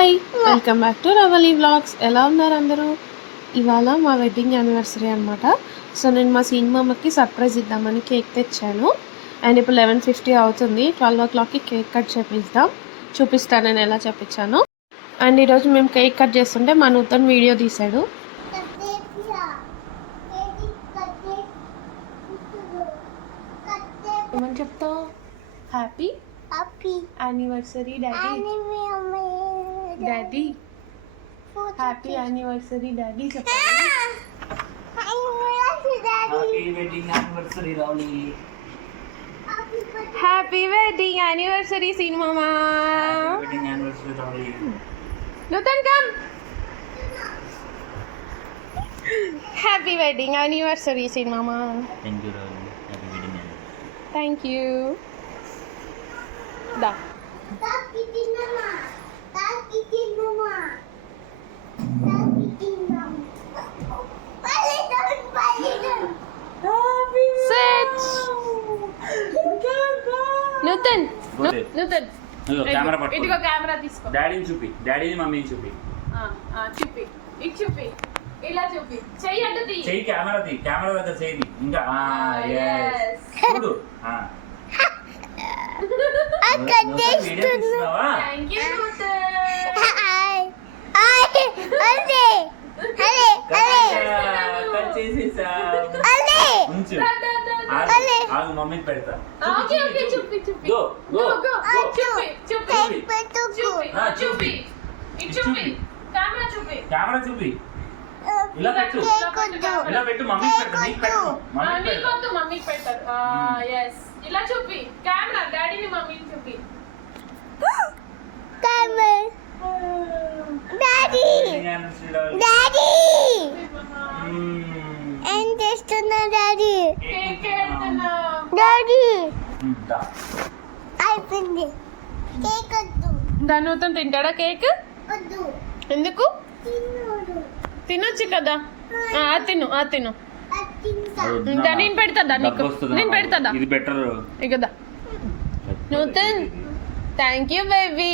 Hi welcome back to Ravali vlogs. ఎలా ఉన్నారు అందరూ? ఇవాళ మా వెడ్డింగ్ యానివర్సరీ అనమాట. సో నేను మా సీనిమామ్మకి సర్ప్రైజ్ ఇద్దామని కేక్ తెచ్చాను. అండ్ ఇప్పుడు 11:50 అవుతుంది. 12 o'clockకి కేక్ కట్ చూపిస్తాను నేను ఎలా చెప్పించాను. అండ్ ఈరోజు మేము కేక్ కట్ చేస్తుంటే మా నూతన్ వీడియో తీశాడు. ఏమని చెప్తావు? Happy anniversary daddy. Daddy happy anniversary daddy చెప్పండి. హ్యాపీ వెడ్డింగ్ యానివర్సరీ సినిమా. Nutan come. Happy wedding anniversary సినిమా. Thank you. Da. Sit. Newton. Newton. Camera పట్టుకో. ఇదిగో కెమెరా తీసుకో. డాడీని చూపి, డాడీని మమ్మీని చూపి. చూపి. ఇటు చూపి. ఇలా చూపి. చెయ్యి అడ్డు తీ. చెయ్యి కెమెరా తీ. కెమెరా దగ్గర చెయ్యి. ఇంకా yes. చూడు. మమ్మీని పెడతా. కెమెరా చూపి. ఇలా పెట్టు. ఇలా పెట్టు. మమ్మీకి పెడతా. మమ్మీకి పెడతారు. ఇలా చూపి. కెమెరా డాడీని మమ్మీని చూపి. డాడీ డాడీ ఏం చేస్తున్నా డాడీ? డాడీ అయిపోయింది. కేక్ వద్దు. దానితో తింటాడా కేక్? వద్దు. ఎందుకు? తినొచ్చు కదా. తిను తిను. నేను పెడతా నీకు. నేను పెడతా. ఇది బెటర్. ఇకదా నూతన్. Thank you baby.